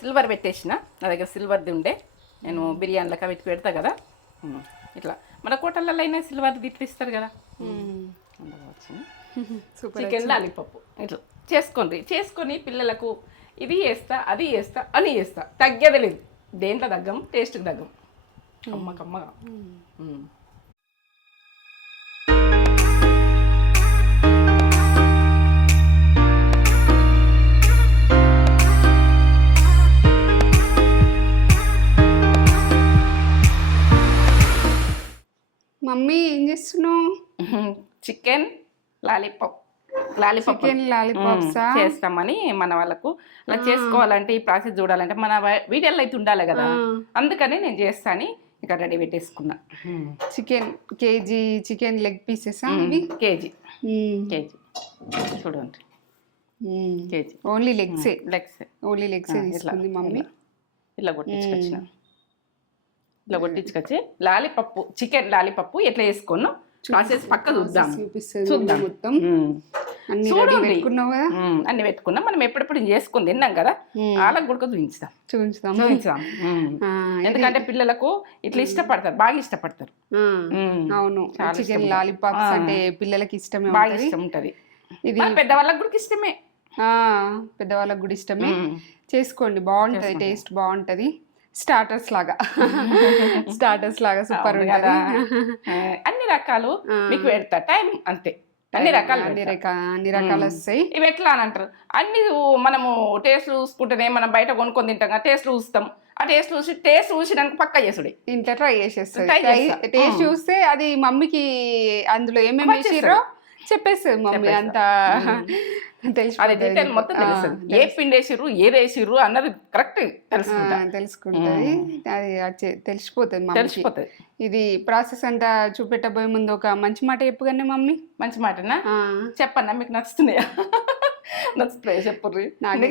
Silver పెట్టేసిన నా దగ్గర సిల్వర్ది ఉండే నేను బిర్యానీలకు అవి పెడతా కదా ఇట్లా మన హోటళ్ళల్లో అయినా సిల్వర్ది ఇట్లా ఇస్తారు కదా చికెన్ లాలీపప్పు ఇట్లా చేసుకొని పిల్లలకు ఇది వేస్తా అది వేస్తా అని వేస్తా తగ్గేది లేదు దేంట్లో తగ్గం టేస్ట్కి తగ్గం కమ్మగా మమ్మీ ఏం చేస్తున్నావు? చికెన్ లాలీపాప్ చికెన్ లాలీపాప్స్ చేస్తామని మన వాళ్ళకు అలా చేసుకోవాలంటే ఈ ప్రాసెస్ చూడాలంటే మన వీడియోలో అయితే ఉండాలి కదా అందుకని నేను చేస్తాను ఇక్కడ రెడీ పెట్టేసుకున్నా. KG chicken leg pieces KG చూడండి కేజీ ఓన్లీ లెగ్స్ తీసుకుంది మమ్మీ. ఇట్లా కొట్టించుకొచ్చి లాలీపప్పు చికెన్ లాలీపప్పు ఎట్లా వేసుకున్నాం ప్రాసెస్ పక్క చూద్దాం మొత్తం అన్ని పెట్టుకున్నాం. మనం ఎప్పుడెప్పుడు చేసుకుని తిన్నాం కదా వాళ్ళకి కూడా చూపించుదాం ఎందుకంటే పిల్లలకు ఇట్లా ఇష్టపడతారు, బాగా ఇష్టపడతారు. అవును, చికెన్ లాలీపాప్స్ అంటే పిల్లలకి ఇష్టమే, బాగా ఇష్టం ఉంటది. ఇది పెద్దవాళ్ళకి కూడా ఇష్టమే, పెద్దవాళ్ళకి కూడా ఇష్టమే. చేసుకోండి, బాగుంటది, టేస్ట్ బాగుంటది. స్టార్టర్స్ లాగా సూపర్ ఉంటది. అన్ని రకాలు మీకు పెడతా టైం అంతే. అన్ని రకాలు వస్తాయి. ఇవి ఎట్లా అని అంటారు, అన్ని మనము టేస్ట్ చూసుకుంటేనే మనం బయట కొనుక్కొని తింటాం కదా, టేస్ట్ చూస్తాం. ఆ టేస్ట్ చూసినాక పక్కా చేసుడే ఇంట్లో ట్రై చేసేస్తుంది. టేస్ట్ చూస్తే అది మమ్మీకి అందులో ఏమేమి వేసిర్రో చెప్పేస్తుంది మమ్మీ, అంతా డీటెయిల్ మొత్తం తెలుస్తుంది. ఏ పిండి వేసిర్రు ఏది వేసిర్రు అన్నది కరెక్ట్ తెలుసుకుంటది, అది తెలిసిపోతుంది. ఇది ప్రాసెస్ అంతా చూపెట్టబోయే ముందు ఒక మంచి మాట చెప్పుగానే మమ్మీ. మంచి మాటనా చెప్పన్నా? మీకు నచ్చుతున్నాయా? నచ్చుతున్నాయా చెప్పుర్రి.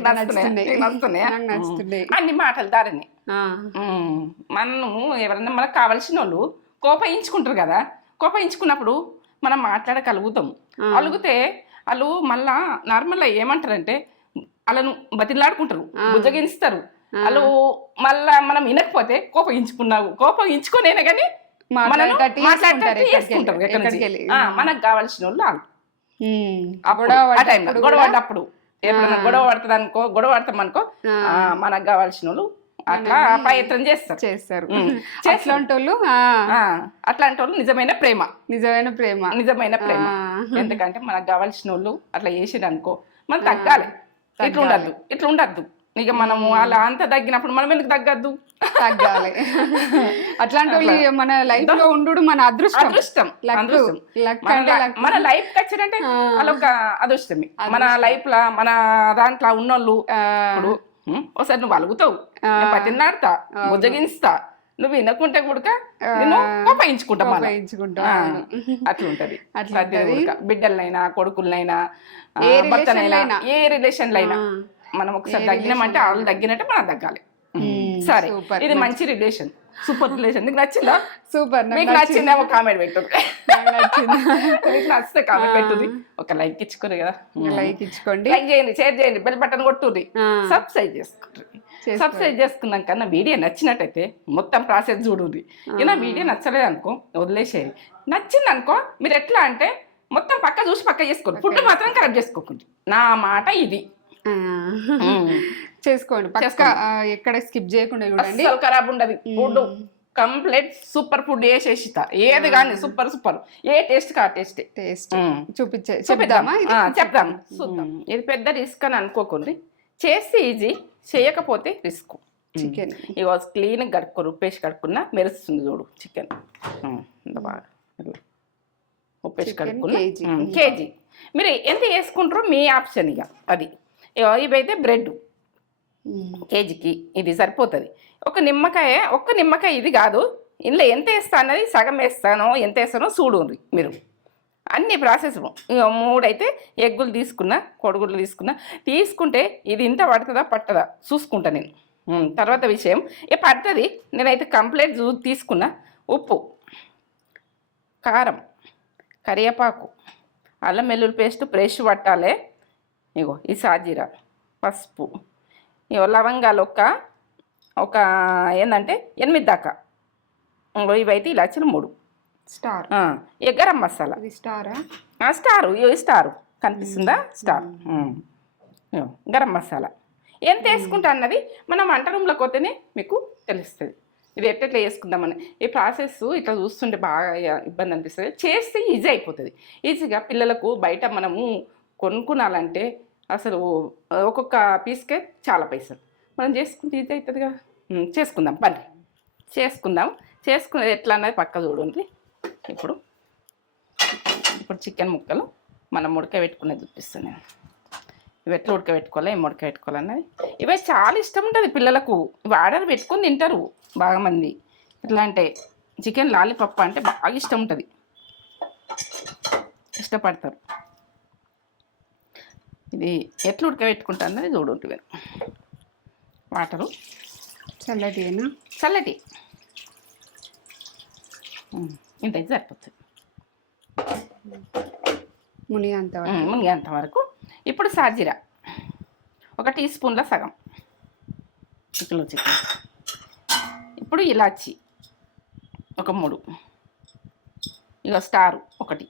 నచ్చుతున్నాయా? అన్ని మాటలు దారిని మనము ఎవరన్నా మనకు కావాల్సిన వాళ్ళు కోపయించుకుంటారు కదా, కోపయించుకున్నప్పుడు మనం మాట్లాడగలుగుతాం. అలుగుతే వాళ్ళు మళ్ళా నార్మల్గా ఏమంటారంటే వాళ్ళను బతిలాడుకుంటారు, బుజ్జగిస్తారు. వాళ్ళు మళ్ళా మనం వినకపోతే కోపగించుకునేనా కానీ మనకు కావాల్సిన వాళ్ళు గొడవ పడ్డప్పుడు ఎప్పుడైనా గొడవ పడతాం అనుకో మనకు కావాల్సిన వాళ్ళు అట్లా ప్రయత్నం చేస్తారు. అట్లాంటి వాళ్ళు నిజమైన ప్రేమ. ఎందుకంటే మనకు కావాల్సిన వాళ్ళు అట్లా చేసిరు అనుకో మనం తగ్గాలి. ఇట్లా ఉండద్దు. ఇక మనము అలా అంత తగ్గినప్పుడు మనం ఎందుకు తగ్గద్దు, తగ్గాలి. అట్లాంటి వాళ్ళు మన లైఫ్ లో ఉండు మన అదృష్టం. మన లైఫ్ వచ్చినంటే వాళ్ళొక అదృష్టమే. మన లైఫ్ లా మన దాంట్లో ఉన్నోళ్ళు ఇప్పుడు ఒకసారి నువ్వు అలుగుతావు, పతిన్నాడుతా, బుజ్జగిస్తా, నువ్వు వినకుంటే కూడా నేను కోపయించుకుంటా. అట్లుంటది. బిడ్డలైనా కొడుకులైనా భర్తనైనా ఏ రిలేషన్లో అయినా మనం ఒకసారి తగ్గినామంటే వాళ్ళు తగ్గినట్టే మనం తగ్గాలి. సరే, ఇది మంచి రిలేషన్, సూపర్ రిలేషన్. నీకు నచ్చిందా? సూపర్. మీకు నచ్చిందేమో కామెంట్ పెట్టు. మీకు నచ్చితే కామెంట్ పెట్టుది, ఒక లైక్ ఇచ్చుకోరు కదా, లైక్ ఇచ్చుకోండి, లైక్ చేయండి, షేర్ చేయండి, బెల్ బటన్ కొట్టుర్రి, సబ్స్క్రైబ్ చేసుకున్నాక నా వీడియో నచ్చినట్టయితే మొత్తం ప్రాసెస్ చూడుర్రి. ఇలా వీడియో నచ్చలేదు అనుకో వదిలేసేది. నచ్చింది అనుకో మీరు ఎట్లా అంటే మొత్తం పక్క చూసి పక్క చేసుకోండి, ఫుడ్ మాత్రం కరెక్ట్ చేసుకోకండి. నా మాట ఇది. చేసుకోండి, ఎక్కడ స్కిప్ చేయకుండా చూడండి. అసలు ఖరాబ్ ఉండదు ఫుడ్, కంప్లీట్ సూపర్ ఫుడ్ వేసేస్తా. ఏది కానీ సూపర్, ఏ టేస్ట్ కా టేస్ట్ చెప్దాం. చూద్దాం. ఇది పెద్ద రిస్క్ అని అనుకోకండి, చేస్తే ఈజీ, చేయకపోతే రిస్క్. చికెన్ ఇక క్లీన్ ఉప్పేసి కడుక్కున్నా మెరుస్తుంది చూడు చికెన్. బాగా ఉప్పేసి కడుక్కున్నా కేజీ. మీరు ఎంత వేసుకుంటారో మీ ఆప్షన్. ఇక అది ఇవైతే బ్రెడ్ కేజీకి ఇది సరిపోతుంది. ఒక్క నిమ్మకాయ ఇది కాదు, ఇందులో ఎంత వేస్తా అన్నది సగం వేస్తానో ఎంత వేస్తానో చూడు మీరు. అన్ని ప్రాసెస్ ఇక 3 అయితే ఎగ్గులు తీసుకున్నా, కొడుగుడ్లు తీసుకుంటే ఇది ఇంత పడుతుందా పట్టదా చూసుకుంటా నేను. తర్వాత విషయం పడుతుంది. నేనైతే కంప్లీట్ తీసుకున్నా. ఉప్పు, కారం, కరివేపాకు, అల్లం వెల్లుల్లి పేస్ట్ ఫ్రెష్ పట్టాలి. ఇగో ఈ సాజీరా, పసుపు, లవంగాలు ఒక ఏంటంటే 8 దాకా, ఇవైతే ఇలాచీలు 3, స్టార్ ఇక గరం మసాలా ఇది స్టారా స్టారు, స్టారు కనిపిస్తుందా, స్టార్. ఇగో గరం మసాలా ఎంత వేసుకుంటా అన్నది మనం వంట రూమ్లోకి పోతేనే మీకు తెలుస్తుంది ఇది ఎట్లా వేసుకుందామని. ఈ ప్రాసెస్ ఇట్లా చూస్తుంటే బాగా ఇబ్బంది అనిపిస్తుంది, చేస్తే ఈజీ అయిపోతుంది. ఈజీగా పిల్లలకు బయట మనము కొనుక్కునాలంటే అసలు ఒక్కొక్క పీస్కే చాలా పైసలు, మనం చేసుకుంటే ఈజీ అవుతుందిగా. చేసుకుందాం పని చేసుకునేది ఎట్లా అన్నది పక్క చూడండి. ఇప్పుడు చికెన్ ముక్కలు మనం ఉడకబెట్టుకునేది చూపిస్తాను నేను. ఇవి ఎట్లా ఉడకబెట్టుకోవాలి, ఏం ఉడకబెట్టుకోవాలన్నది. ఇవే చాలా ఇష్టం ఉంటుంది పిల్లలకు, ఇవి ఆర్డర్ పెట్టుకొని తింటారు బాగా మంది. ఎట్లా అంటే చికెన్ లాలీపప్ అంటే బాగా ఇష్టం ఉంటుంది, ఇష్టపడతారు. ఇది ఎట్లా ఉడకబెట్టుకుంటా అన్నది చూడుంటుంది. వాటరు చల్లటి ఇంత అయితే సరిపోతుంది, మునిగేంత వరకు. ఇప్పుడు సాజీరా 1 టీ స్పూన్ల సగం, కిలో చికెన్. ఇప్పుడు ఇలాచి ఒక 3, ఇక స్టారు 1,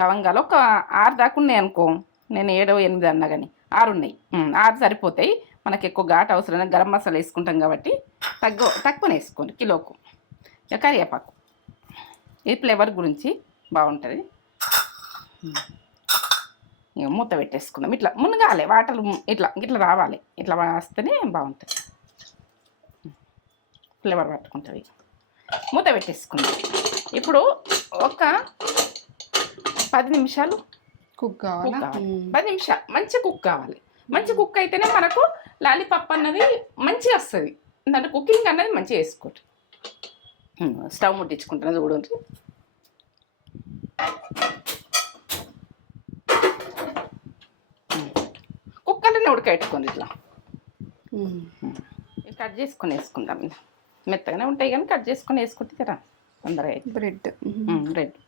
లవంగాలు ఒక 6 దాకా ఉన్నాయి అనుకో, నేను 7, 8 అన్నా కానీ 6 ఉన్నాయి. 6 సరిపోతాయి, మనకి ఎక్కువ ఘాటు అవసరం. గరం మసాలా వేసుకుంటాం కాబట్టి తక్కువనే వేసుకోండి కిలోకు. ఇక కరివేపాకు, ఈ ఫ్లేవర్ గురించి బాగుంటుంది. ఇక మూత పెట్టేసుకుందాం. ఇట్లా మునగాలి, వాటర్ ఇట్లా రావాలి, ఇట్లా వస్తేనే బాగుంటుంది, ఫ్లేవర్ పట్టుకుంటుంది. మూత పెట్టేసుకుందాం. ఇప్పుడు ఒక 10 నిమిషాలు కుక్ కావాలి. 10 నిమిషాలు మంచి కుక్ కావాలి. మంచి కుక్ అయితేనే మనకు లాలీపప్ అన్నది మంచిగా వస్తుంది. ఎందుకంటే కుకింగ్ అన్నది మంచిగా చేసుకోండి. స్టవ్ ముట్టించుకుంటున్నది చూడండి. కుక్కర్లోనే ఉడకబెట్టుకోండి. ఇట్లా కట్ చేసుకొని వేసుకుందాం. మెత్తగానే ఉంటాయి కానీ కట్ చేసుకొని వేసుకుంటే కదా తొందరగా. బ్రెడ్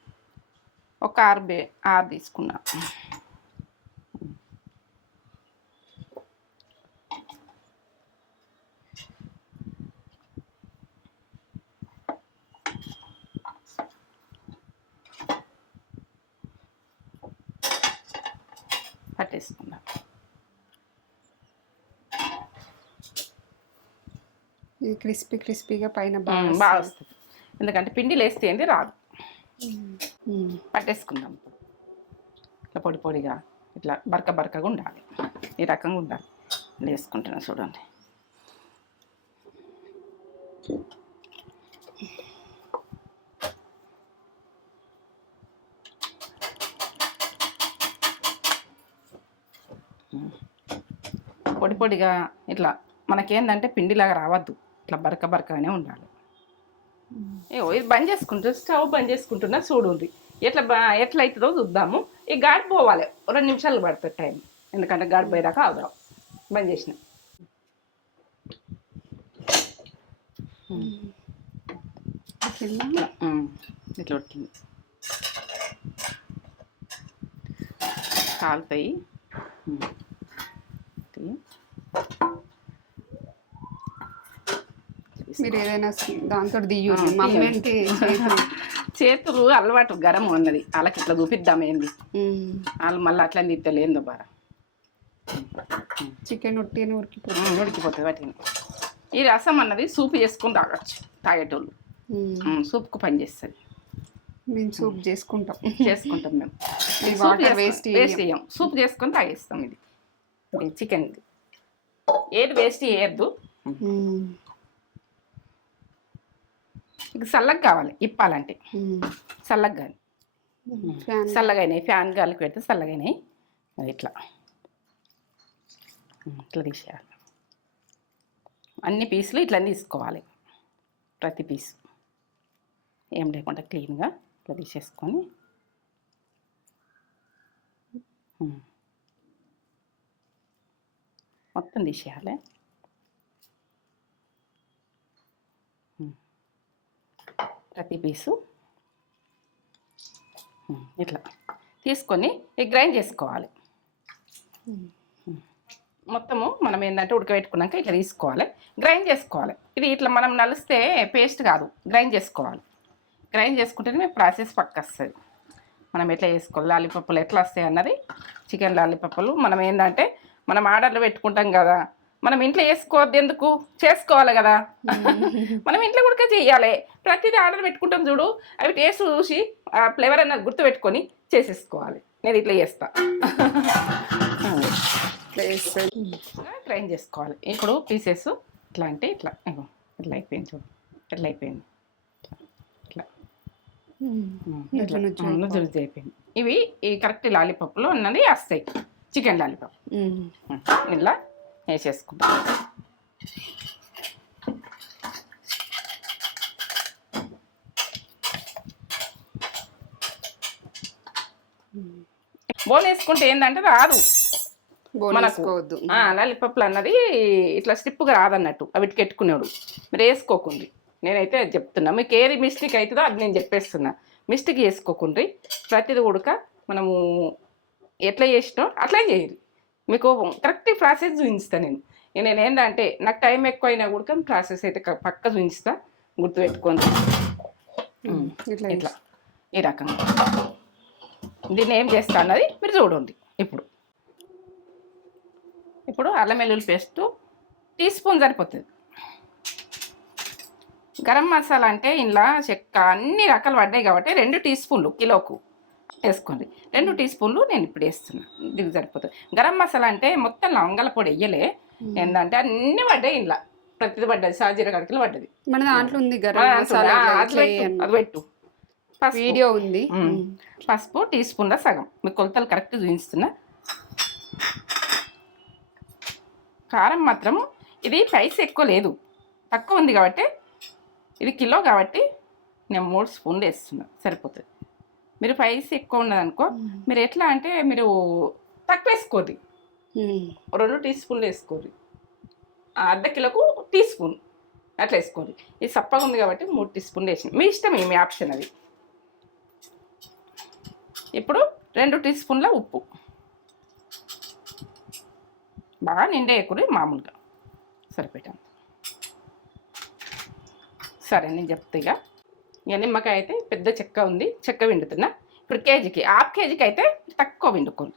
ఒక 6 తీసుకున్నా. పట్టేసుకుందాం. ఇది క్రిస్పీగా పైన బాగా వస్తుంది, ఎందుకంటే పిండిలు వేస్తే ఏంది రాదు. పట్టేసుకుందాం. ఇట్లా పొడిగా ఇట్లా బరకగా ఉండాలి, ఈ రకంగా ఉండాలి. వేసుకుంటున్నా చూడండి. పొడిగా ఇట్లా మనకేందంటే పిండిలాగా రావద్దు, ఇట్లా బరకగానే ఉండాలి. ఇది బంద్ చేసుకుంటా, స్టవ్ బంద్ చేసుకుంటున్నా చూడండి. ఎట్లా అవుతుందో చూద్దాము. ఈ గాడి పోవాలి, 2 నిమిషాలు పడుతుంది టైం, ఎందుకంటే గాడి పోయేదాకా అవుదాం. బంద్ చేసిన ఇట్లా ఉడికింది. కాలుతాయి. మీరు ఏదైనా దాంతో చేతులు అలవాటు గరం ఉన్నది, వాళ్ళకి ఇట్లా చూపిద్దాం ఏంది. వాళ్ళు మళ్ళీ అట్లా తీస్తలేందో బాగా. చికెన్ ఉడికిపోతుంది వాటిని. ఈ రసం అన్నది సూప్ చేసుకుని తాగేటోళ్ళు సూప్కు పని చేస్తుంది. మేము సూప్ చేసుకుంటాం మేము. వేస్ట్ చేయం, సూప్ చేసుకొని తాగేస్తాం. ఇది చికెన్, ఏది వేస్ట్ చేయొద్దు. ఇక చల్లగా కావాలి ఇప్పాలంటే, చల్లగా చల్లగానే ఫ్యాన్ గాలికి పెడితే చల్లగానే. అది ఇట్లా తీసేయాలి. అన్ని పీసులు ఇట్లా తీసుకోవాలి, ప్రతి పీసు ఏం లేకుండా క్లీన్గా ఇట్లా తీసేసుకొని మొత్తం తీసేయాలి. ప్రతి పీసు ఇట్లా తీసుకొని గ్రైండ్ చేసుకోవాలి. మొత్తము మనం ఏంటంటే ఉడకబెట్టుకున్నాక ఇట్లా తీసుకోవాలి, గ్రైండ్ చేసుకోవాలి. ఇది ఇట్లా మనం నలిస్తే పేస్ట్ కాదు, గ్రైండ్ చేసుకోవాలి. గ్రైండ్ చేసుకుంటేనే మీకు ప్రాసెస్ పక్క వస్తుంది. మనం ఎట్లా చేసుకోవాలి, లాలీపప్పులు ఎట్లా వస్తాయి అన్నది. చికెన్ లాలీపప్పులు మనం ఏంటంటే మనం ఆర్డర్లు పెట్టుకుంటాం కదా, మనం ఇంట్లో వేసుకోవద్దు, ఎందుకు చేసుకోవాలి కదా. మనం ఇంట్లో కూడా చేయాలి. ప్రతిదీ ఆర్డర్ పెట్టుకుంటాం చూడు, అవి టేస్ట్ చూసి ఆ ఫ్లేవర్ అన్నది గుర్తుపెట్టుకొని చేసేసుకోవాలి. నేను ఇట్లా చేస్తా. గ్రైండ్ చేసుకోవాలి. ఇప్పుడు పీసెస్ ఇట్లా అంటే ఇట్లా ఇట్లా అయిపోయింది చూడు, ఇట్లా అయిపోయింది, ఇట్లా నుజ్జు అయిపోయింది. ఇవి ఈ కరెక్ట్ లాలీపప్పులు అన్నది వస్తాయి, చికెన్ లాలీపప్. ఇలా వేసేసుకుంటాం. బోల్ వేసుకుంటే ఏంటంటే రాదు మనకు, లాలీపప్పులు అన్నది ఇట్లా స్టిప్గా రాదన్నట్టు, అవిటికి ఎట్టుకునేవాడు. మీరు వేసుకోకుండ్రి. నేనైతే చెప్తున్నా, మీకు ఏది మిస్టేక్ అవుతుందో అది నేను చెప్పేస్తున్నా. మిస్టేక్ చేసుకోకుండ్రి. ప్రతిది ఉడక మనము ఎట్లా చేసినాం అట్లా చేయాలి. మీకు కరెక్ట్ ప్రాసెస్ చూపిస్తాను నేను ఏంటంటే నాకు టైం ఎక్కువ అయినా కూడా ప్రాసెస్ అయితే పక్క చూపిస్తా, గుర్తుపెట్టుకోండి. ఇట్లా ఈ రకంగా దీన్ని ఏం చేస్తా అన్నది మీరు చూడండి. ఇప్పుడు అల్లం వెల్లుల్లి పేస్ట్ టీ స్పూన్ సరిపోతుంది. గరం మసాలా అంటే ఇంట్లో చెక్క అన్ని రకాలు పడ్డాయి కాబట్టి 2 టీ స్పూన్లు కిలోకు వేసుకోండి. 2 టీ స్పూన్లు నేను ఇప్పుడు వేస్తున్నా, ఇది సరిపోతుంది. గరం మసాలా అంటే మొత్తం లవంగాల పొడి వేయలే, ఏంటంటే అన్ని పడ్డాయి ఇంట్లో, ప్రతిది పడ్డది, సాజీర కడకలు పడ్డది. మన దాంట్లో ఉంది గరం మసాలా, అది పెట్టు. వీడియో ఉంది. పసుపు టీ స్పూన్ల సగం, మీకు కొలతలు కరెక్ట్ చూపిస్తున్నా. కారం మాత్రం ఇది ప్రైస్ ఎక్కువ లేదు, తక్కువ ఉంది కాబట్టి, ఇది కిలో కాబట్టి నేను 3 స్పూన్లు వేస్తున్నా, సరిపోతుంది. మీరు ప్రైస్ ఎక్కువ ఉన్నదనుకో, మీరు ఎట్లా అంటే మీరు తక్కువ వేసుకోండి, 2 టీ స్పూన్లు వేసుకోండి. అర్ధ కిలోకు టీ స్పూన్ అట్లా వేసుకోండి. ఇది సప్పగా ఉంది కాబట్టి 3 టీ స్పూన్లు వేసిన, మీ ఇష్టం, మీ ఆప్షన్ అది. ఇప్పుడు 2 టీ స్పూన్ల ఉప్పు, బాగా నిండే ఎక్కువ, మామూలుగా సరిపెట్టాను. సరే నేను చెప్తా. ఇక నిమ్మకాయ అయితే పెద్ద చెక్క ఉంది, చెక్క విండుతున్నా. ఇప్పుడు కేజీకి, హాఫ్ కేజీకి అయితే తక్కువ విండుకోండి.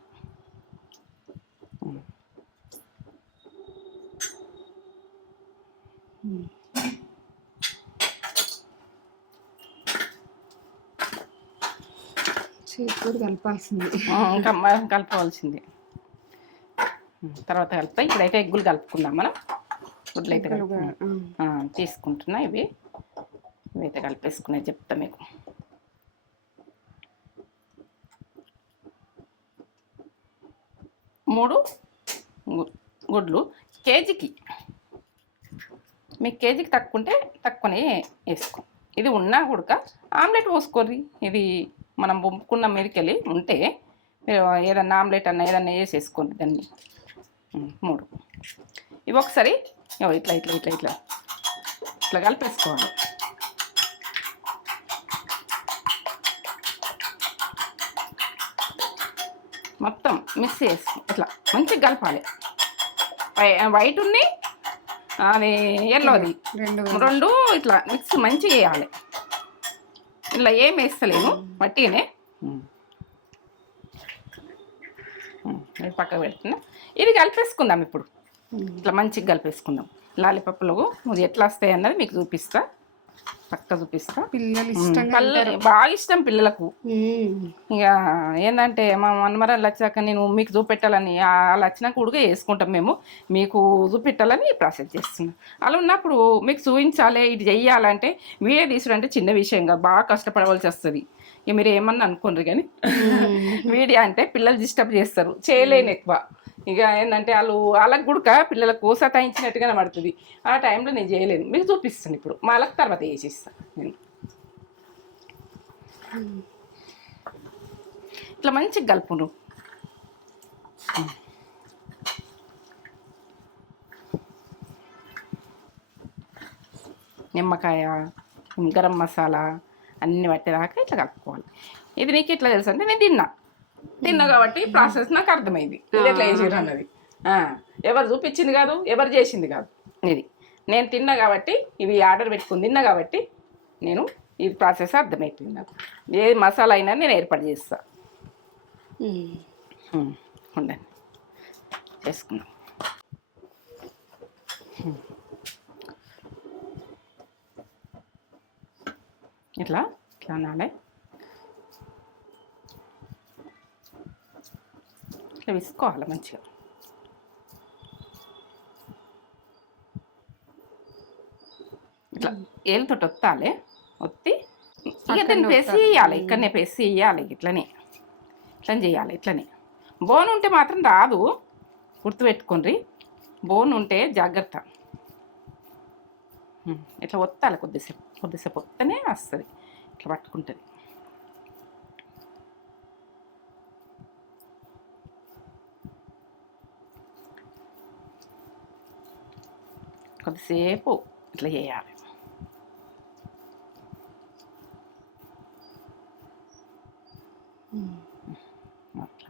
కలపాల్సింది, కలపవలసింది. తర్వాత కలుపుతా. ఇప్పుడైతే ఎగ్గులు కలుపుకుందాం మనం. గుడ్లు అయితే తీసుకుంటున్నా. ఇవైతే కలిపేసుకునే చెప్తా మీకు. మూడు గుడ్లు కేజీకి, మీకు కేజీకి తక్కువ ఉంటే తక్కువనే వేసుకో. ఇది ఉన్నా కూడా ఆమ్లెట్ పోసుకోర్రి. ఇది మనం పంపుకున్న మీదకెళ్ళి ఉంటే ఏదన్నా ఆమ్లెట్ అన్న ఏదన్నా వేసేసుకోండి దాన్ని. 3 ఇవి ఒకసారి ఇట్లా ఇట్లా ఇట్లా ఇట్లా ఇట్లా కలిపేసుకోవాలి. మొత్తం మిక్స్ చేసి ఇట్లా మంచిగా కలపాలి. వైట్ ఉంది, అది ఎల్లోది, 2 ఇట్లా మిక్స్ మంచిగా వేయాలి. ఇలా ఏం వేస్తలేము, మట్టిగానే. పక్క పెడుతున్నా. ఇది కలిపేసుకుందాం. ఇప్పుడు ఇట్లా మంచిగా కలిపేసుకుందాం. లాలీపప్పులు ఇది ఎట్లా వస్తాయి అన్నది మీకు చూపిస్తా, పక్క చూపిస్తా. పిల్లలు ఇష్టం, బాగా ఇష్టం పిల్లలకు. ఇక ఏంటంటే మా మనమరాలు వచ్చాక నేను మీకు చూపెట్టాలని, వాళ్ళు వచ్చినాక ఉడుగా వేసుకుంటాం మేము, మీకు చూపెట్టాలని ప్రాసెస్ చేస్తున్నాం. అలా ఉన్నప్పుడు మీకు చూపించాలి, ఇది చెయ్యాలంటే వీడియో తీసుడంటే చిన్న విషయంగా బాగా కష్టపడవలసి వస్తుంది. ఇక మీరు ఏమన్నా అనుకోండి, కానీ వీడియో అంటే పిల్లలు డిస్టర్బ్ చేస్తారు, చేయలేను ఎక్కువ. ఇక ఏంటంటే వాళ్ళకి కూడా పిల్లలకు సతాయించినట్టుగానే పడుతుంది. ఆ టైంలో నేను చేయలేను, మీకు చూపిస్తాను. ఇప్పుడు వాళ్ళకి తర్వాత వేసిస్తాను నేను. ఇట్లా మంచిగా కలుపును. నిమ్మకాయ, గరం మసాలా అన్నీ పట్టేదాకా ఇట్లా కలుపుకోవాలి. ఇది నీకు ఎట్లా తెలుసు అంటే నేను తిన్నా కాబట్టి ప్రాసెస్ నాకు అర్థమైంది, ఇది ఎట్లా వేసారు అన్నది. ఎవరు చూపించింది కాదు, ఎవరు చేసింది కాదు. ఇది నేను తిన్నా కాబట్టి, ఇవి ఆర్డర్ పెట్టుకుని తిన్నా కాబట్టి నేను ఈ ప్రాసెస్ అర్థమైపోయింది నాకు. ఏ మసాలా అయినా నేను ఏర్పాటు చేస్తాను. ఉండండి చేసుకున్నాం. ఇట్లా ఇట్లా అనాలి. ఇట్లా విసుకోవాలి మంచిగా. ఇట్లా ఏళ్ళతో ఒత్తాలి. ఒత్తి ఇక దీన్ని పేసి ఇవ్వాలి. ఇక్కడనే పేసి ఇవ్వాలి. ఇట్లనే చేయాలి. ఇట్లనే బోన్ ఉంటే మాత్రం రాదు, గుర్తుపెట్టుకోండి. బోన్ ఉంటే జాగ్రత్త. ఇట్లా ఒత్తాలి కొద్దిసేపు ఒత్తనే వస్తుంది. ఇట్లా పట్టుకుంటుంది. కొద్దిసేపు ఇట్లా చేయాలి.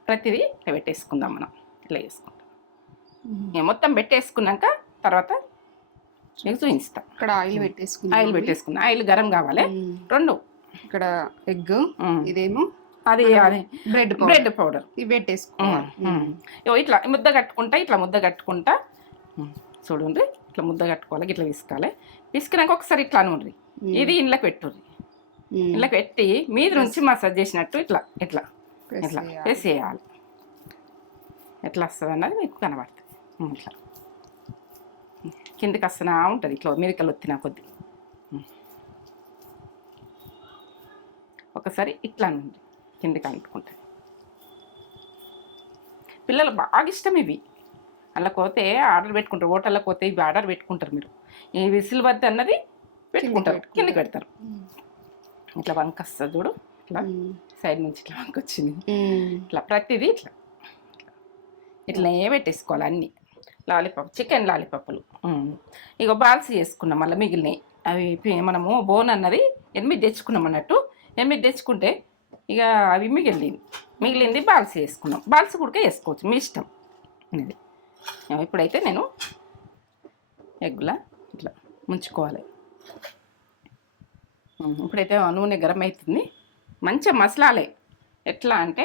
ప్రతిదీ ఇట్లా పెట్టేసుకుందాం. మనం ఇట్లా వేసుకుంటాం. మొత్తం పెట్టేసుకున్నాక తర్వాత మీకు చూపిస్తాం. ఇక్కడ ఆయిల్ పెట్టేసుకున్నా. ఆయిల్ గరం కావాలి. 2 ఇక్కడ ఎగ్, ఇదేమో అది బ్రెడ్ పౌడర్ ఇవి పెట్టేసుకోవాలి. ఇట్లా ముద్ద కట్టుకుంటా చూడండి. ఇట్లా ముద్ద కట్టుకోవాలి. ఇట్లా విసుకాలి. విసుకినాక ఒకసారి ఇట్లా అనుండ్రి. ఇది ఇంట్లోకి పెట్టుర్రి. ఇంట్లోకి పెట్టి మీద నుంచి మసాజ్ చేసినట్టు ఇట్లా ఇట్లా ఇట్లా వేసేయాలి. ఎట్లా వస్తుంది అన్నది మీకు కనబడుతుంది. ఇట్లా కిందికి వస్తున్నా ఉంటుంది. ఇట్లా మీదకల్లా వచ్చినా కొద్ది ఒకసారి ఇట్లా నుండి కిందికి అంటుకుంటుంది. పిల్లలు బాగా ఇష్టం ఇవి. అలా పోతే ఆర్డర్ పెట్టుకుంటారు. హోటల్లో పోతే ఇవి ఆర్డర్ పెట్టుకుంటారు. మీరు ఈ విసిల్ వద్ద అన్నది పెట్టుకుంటారు, కిందకి పెడతారు. ఇట్లా వంక వస్తుంది చూడు. ఇట్లా సైడ్ నుంచి ఇట్లా వంక వచ్చింది. ఇట్లా ప్రతిదీ ఇట్లా పెట్టేసుకోవాలి. అన్నీ లాలీపాప్, చికెన్ లాలీపాప్లు. ఇక బాల్స్ చేసుకున్నాం. మళ్ళీ మిగిలినవి అవి మనము బోన్ అన్నది 8 తెచ్చుకున్నాం అన్నట్టు. 8 తెచ్చుకుంటే ఇక అవి మిగిలింది బాల్స్ చేసుకున్నాం. బాల్స్ కూడా వేసుకోవచ్చు, మీ ఇష్టం అనేది. ఇప్పుడైతే నేను ఎగ్గులా ఇట్లా ముంచుకోవాలి. ఇప్పుడైతే నూనె గరం అవుతుంది. మంచిగా మసలాలి. ఎట్లా అంటే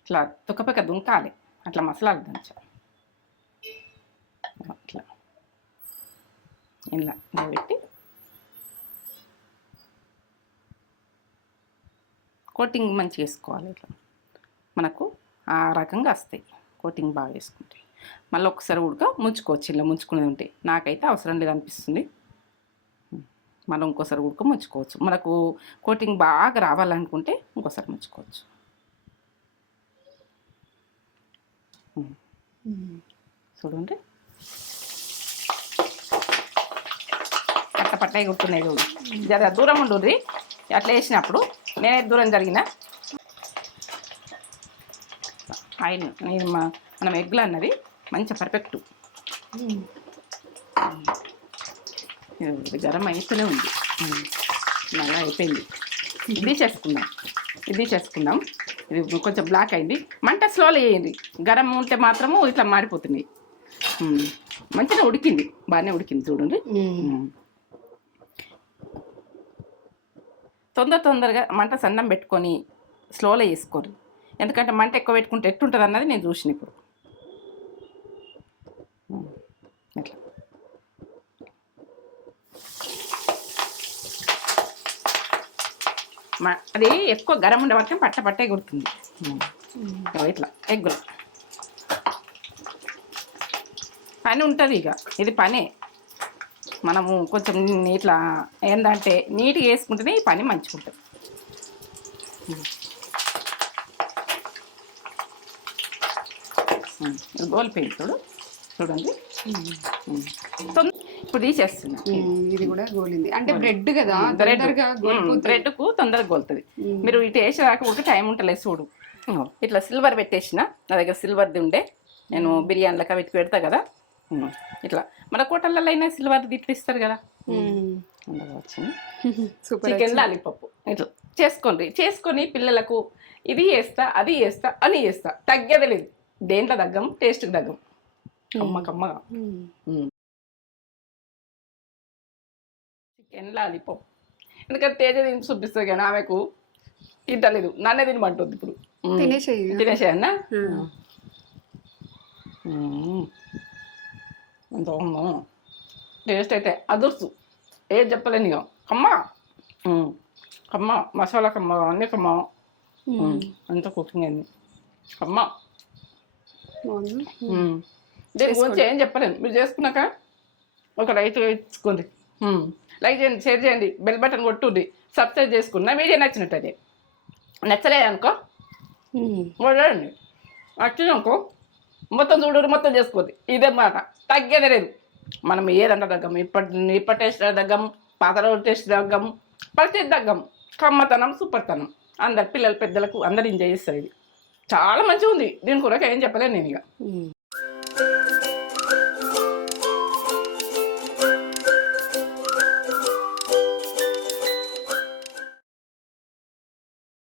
ఇట్లా తుక్కపక్క దుంకాలి. అట్లా మసలాలి దంచా. ఇట్లా ఇలా పెట్టి కోటింగ్ మంచిగా వేసుకోవాలి. ఇట్లా మనకు ఆ రకంగా వస్తాయి. కోటింగ్ బాగా వేసుకుంటే మళ్ళీ ఒకసారి ముంచుకోవచ్చు. ఇలా ముంచుకునేది ఉంటే నాకైతే అవసరం లేదు అనిపిస్తుంది. మళ్ళీ ఇంకోసారి ముంచుకోవచ్చు. మనకు కోటింగ్ బాగా రావాలనుకుంటే ఇంకోసారి ముంచుకోవచ్చు. చూడండి పట్టాయి గుర్తున్నాయి చూడు. జర దూరం ఉండుర్రి. అట్లా వేసినప్పుడు నేనే దూరం జరిగిన ఆయిల్ మనం ఎగ్లు అన్నది మంచిగా పర్ఫెక్ట్. ఇది గరం అయితేనే ఉంది. అలా అయిపోయింది. ఇది చేసుకుందాం. ఇది కొంచెం బ్లాక్ అయింది. మంట స్లోలో వేయండి. గరం ఉంటే మాత్రము ఇట్లా మాడిపోతుంది. మంచిగా ఉడికింది, బాగానే ఉడికింది చూడండి. తొందరగా మంట సన్నం పెట్టుకొని స్లోలో వేసుకోరు. ఎందుకంటే మంట ఎక్కువ పెట్టుకుంటే ఎట్టుంటుంది అన్నది నేను చూసిన ఇప్పుడు. ఇట్లా అది ఎక్కువ గరం ఉండే వరకు పట్టే గుర్తుంది. ఇట్లా ఎగ్గులు పని ఉంటుంది. ఇక ఇది పనే. మనము కొంచెం ఇట్లా ఏంటంటే నీట్గా వేసుకుంటేనే ఈ పని మంచిగా ఉంటుంది. గోల్పోయింది చూడండి. ఇప్పుడు తీసేస్తున్నా. ఇది కూడా గోలింది అంటే బ్రెడ్ కదా, బ్రెడ్కు తొందరగా గోలుతుంది. మీరు ఇటు వేసేదాకా ఒక టైం ఉంటలేదు చూడు. ఇట్లా సిల్వర్ పెట్టేసిన. నా దగ్గర సిల్వర్ది ఉండే, నేను బిర్యానీలకు అవి పెడతా కదా. ఇట్లా మన హోటళ్ళలో అయినా సిల్వర్ది ఇట్లా ఇస్తారు కదా. చికెన్ లాలీపాప్ ఇట్లా చేసుకొని పిల్లలకు ఇది వేస్తా అది వేస్తా అని వేస్తా. తగ్గేది లేదు. దేంట్లో తగ్గం, టేస్ట్కి తగ్గం. కమ్మ కమ్మగా చికెన్ లాలీపాప్. ఎందుకంటే తేజ తిని చూపిస్తుంది కానీ ఆమెకు తింటలేదు, నన్నే తినమంటుంది ఇప్పుడు. తినేసేయన్నా ఎంత ఉందో టేస్ట్ అయితే అదుర్సు, ఏం చెప్పలేను ఇక. కమ్మ కమ్మ, మసాలా కమ్మ, అన్నీ కమ్మ, అంత కుకింగ్ అయింది కమ్మ. దీని గురించి ఏం చెప్పలేను. మీరు చేసుకున్నాక ఒక లైక్ ఇచ్చుకోండి, లైక్ చేయండి, షేర్ చేయండి, బెల్ బటన్ కొట్టుండి, సబ్స్క్రైబ్ చేసుకున్నా. వీడియో నచ్చినట్టు అది నచ్చలేదనుకో చూడండి, నచ్చిననుకో మొత్తం చూడరు, మొత్తం చేసుకోండి. ఇదే మాట, తగ్గేది లేదు. మనం ఏదంటే తగ్గం, ఇప్పటి టేస్ట్ తగ్గం, పాత రోజు టేస్ట్ తగ్గం, ప్రతి తగ్గం. కమ్మతనం, సూపర్తనం, అందరు పిల్లలు పెద్దలకు అందరు ఎంజాయ్ చేస్తారు. ఇది చాలా మంచిగా ఉంది. దీని కొరకు ఏం చెప్పలేను నేను ఇక.